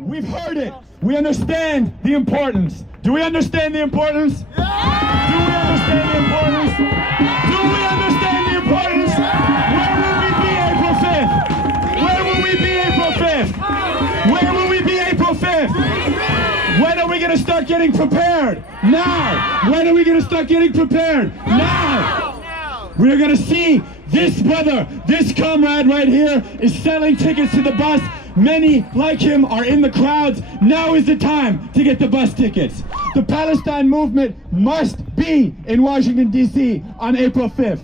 We've heard it. We understand the importance. Do we understand the importance? Do we understand the importance? Do we understand the importance? Where will we be April 5th? Where will we be April 5th? Where will we be April 5th? When are we going to start getting prepared? Now. When are we going to start getting prepared? Now. We're going to see this brother, this comrade right here is selling tickets to the bus. Many like him are in the crowds. Now is the time to get the bus tickets. The Palestine movement must be in Washington, D.C. on April 5th.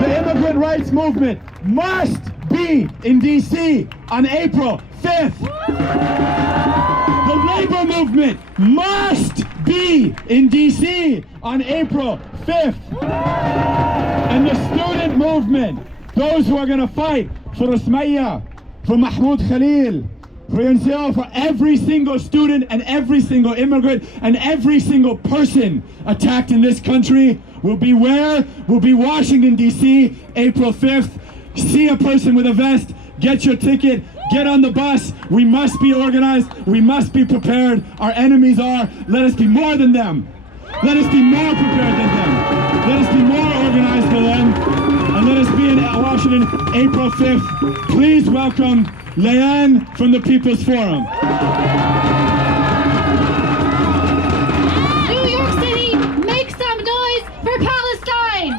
The immigrant rights movement must be in D.C. on April 5th. The labor movement must be in D.C. on April 5th. And the student movement, those who are going to fight for Usmaya, for Mahmoud Khalil, for Yansel, for every single student and every single immigrant and every single person attacked in this country will be where? Will be Washington, D.C., April 5th. See a person with a vest, get your ticket, get on the bus. We must be organized. We must be prepared. Our enemies are. Let us be more than them. Let us be more prepared than them. Let us be more organized than them. And let us be in Washington, April 5th. Please welcome Leanne from the People's Forum. New York City, make some noise for Palestine!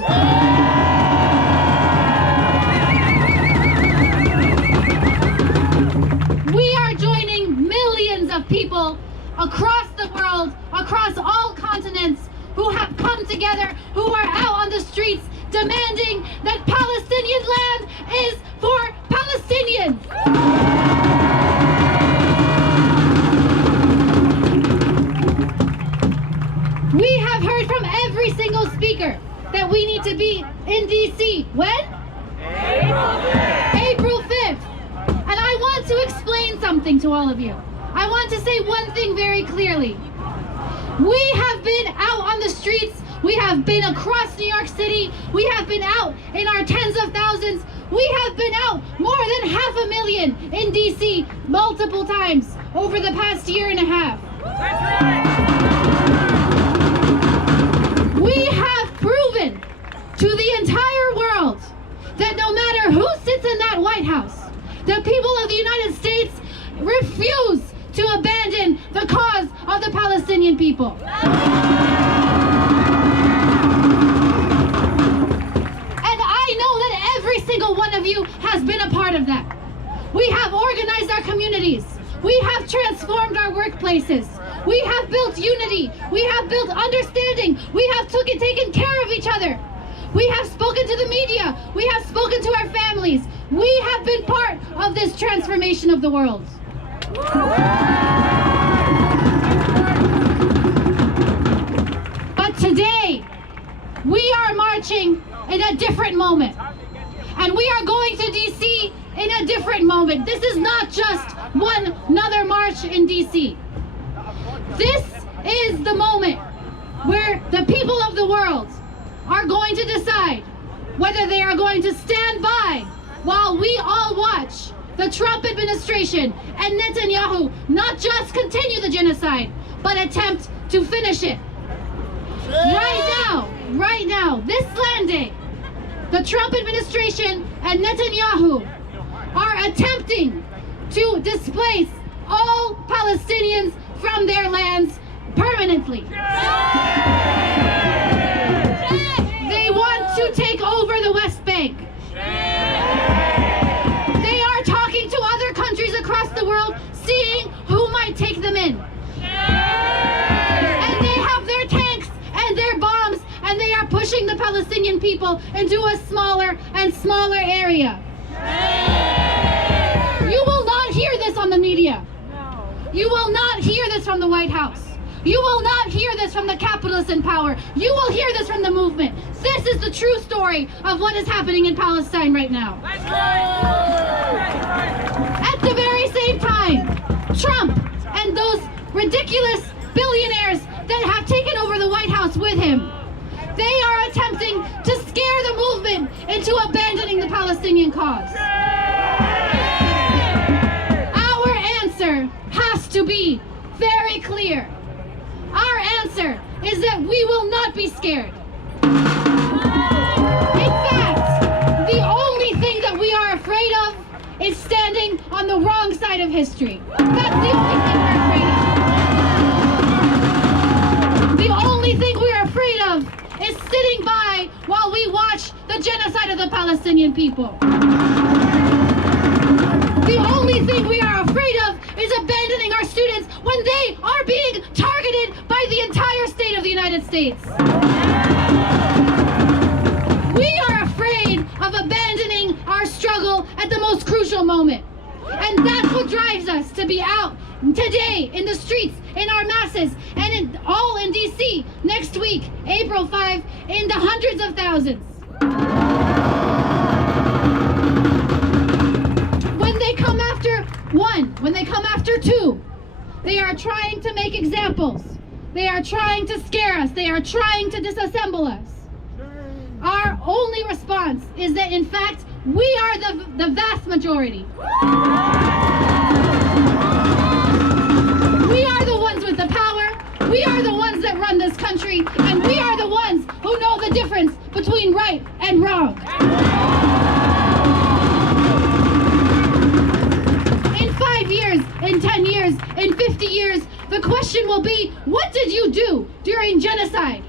We are joining millions of people across the world, across all continents, who have come together, who are out on the streets demanding that Palestinian land is for Palestinians. We have heard from every single speaker that we need to be in D.C. When? April 5th. April 5th. And I want to explain something to all of you. I want to say one thing very clearly. We have been out on the streets. We have been across New York City. We have been out in our tens of thousands. We have been out more than 500,000 in D.C. multiple times over the past year and a half. We have proven to the entire world that no matter who sits in that White House, the people of the United States refuse to abandon the cause of the Palestinian people. And I know that every single one of you has been a part of that. We have organized our communities. We have transformed our workplaces. We have built unity. We have built understanding. We have taken care of each other. We have spoken to the media. We have spoken to our families. We have been part of this transformation of the world. But today, we are marching in a different moment. And we are going to DC in a different moment. This is not just another march in DC. This is the moment where the people of the world are going to decide whether they are going to stand by while we all watch the Trump administration and Netanyahu not just continue the genocide, but attempt to finish it. Right now, this land day, the Trump administration and Netanyahu are attempting to displace all Palestinians from their lands permanently. They want to take over the West Bank. They are talking to other countries across the world, seeing who might take them in. And they have their tanks and their bombs, and they are pushing the Palestinian people into a smaller and smaller area. You will not hear this on the media. You will not hear this from the White House. You will not hear this from the capitalists in power. You will hear this from the movement. This is the true story of what is happening in Palestine right now. At the very same time, Trump and those ridiculous billionaires that have taken over the White House with him, they are attempting to scare the movement into abandoning the Palestinian cause. Our clear. Our answer is that we will not be scared. In fact, the only thing that we are afraid of is standing on the wrong side of history. That's the only thing we're afraid of. The only thing we're afraid of is sitting by while we watch the genocide of the Palestinian people. The only thing we are afraid of is abandoning our students when they are being targeted by the entire state of the United States. We are afraid of abandoning our struggle at the most crucial moment. And that's what drives us to be out today in the streets, in our masses, and all in DC next week, April 5, in the hundreds of thousands. When they come after one, when they come after two, they are trying to make examples. They are trying to scare us. They are trying to disassemble us. Our only response is that, in fact, we are the vast majority. We are the ones with the power. We are the ones that run this country. And we are the ones who know the difference between right and wrong. In 5 years, in 10 years, in 50 years, the question will be, what did you do during genocide?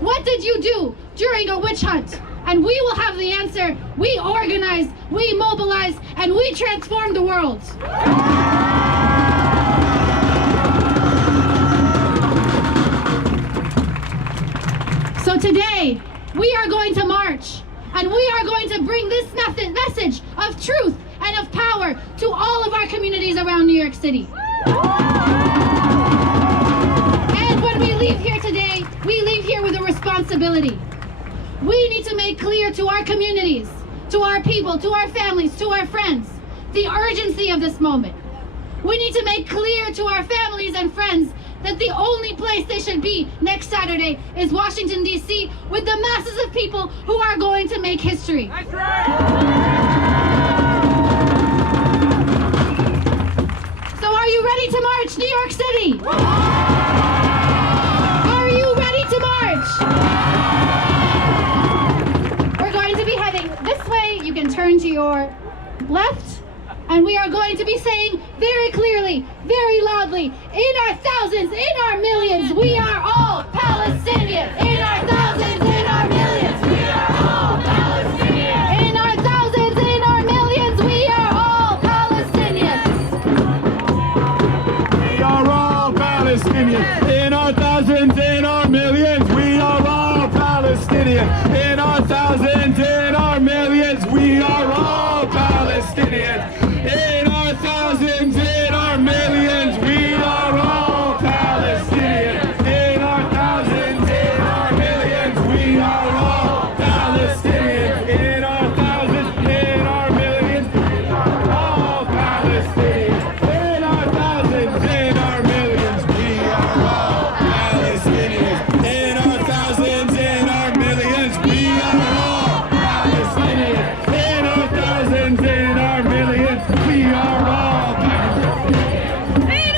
What did you do during a witch hunt? And we will have the answer. We organized, we mobilized, and we transformed the world. So today, we are going to march, and we are going to bring this message of truth and of power to all of our communities around New York City. And when we leave here today, we leave here with a responsibility. We need to make clear to our communities, to our people, to our families, to our friends, the urgency of this moment. We need to make clear to our families and friends that the only place they should be next Saturday is Washington, D.C., with the masses of people who are going to make history. That's right. So are you ready to march, New York City? Are you ready to march? We're going to be heading this way. You can turn to your left. And we are going to be saying very clearly, very loudly, in our thousands, in our millions, we are all Palestinians. In our thousands, in our millions, we are all Palestinians. In our thousands, in our millions, we are all Palestinians. We are all Palestinians. In our thousands, in our millions, we are all Palestinians. In our thousands, in our millions, we are all Palestinians. In our thousands, in our millions, we are all Palestinians. In our thousands, in our millions, we are all Palestinians. In our thousands, in our millions, we are all Palestinians. In our thousands, in our millions, we are all Palestinians. In our thousands, in our millions, we are all Palestinians. In our thousands, in our millions, we are all Palestinians. In our thousands, in our millions, we are all Palestinians. Free,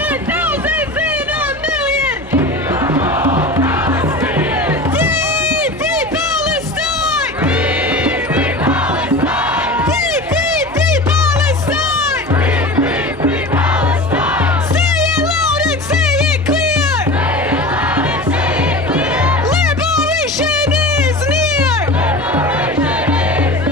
free Palestine! Free, free Palestine! Free, free, free Palestine! Free, free, free Palestine! Say it loud and say it clear! Say it loud and say it clear! Liberation is near! Liberation is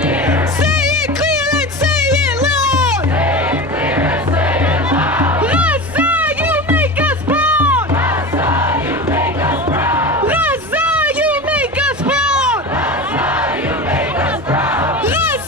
near! Say it clear and say it loud! Say it clear and say it loud! Gaza, you make us proud! Gaza, you make us proud! Gaza, you make us proud! Gaza, you make us proud! Gaza,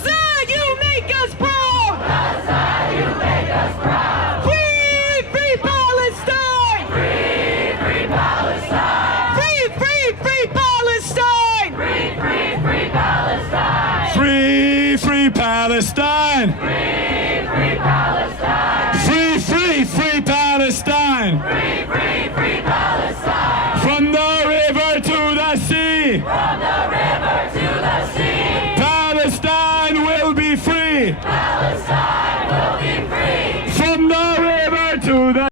you make us proud! Gaza, you make us proud! Free, free Palestine! Free, free Palestine! Free, free, free Palestine! Free, free, free Palestine! Free, free Palestine! Free, free Palestine! Free, free, free Palestine! Free, free, free Palestine! From the river to the sea! From the river to the sea! Palestine will be free! Palestine will be free! From the river to the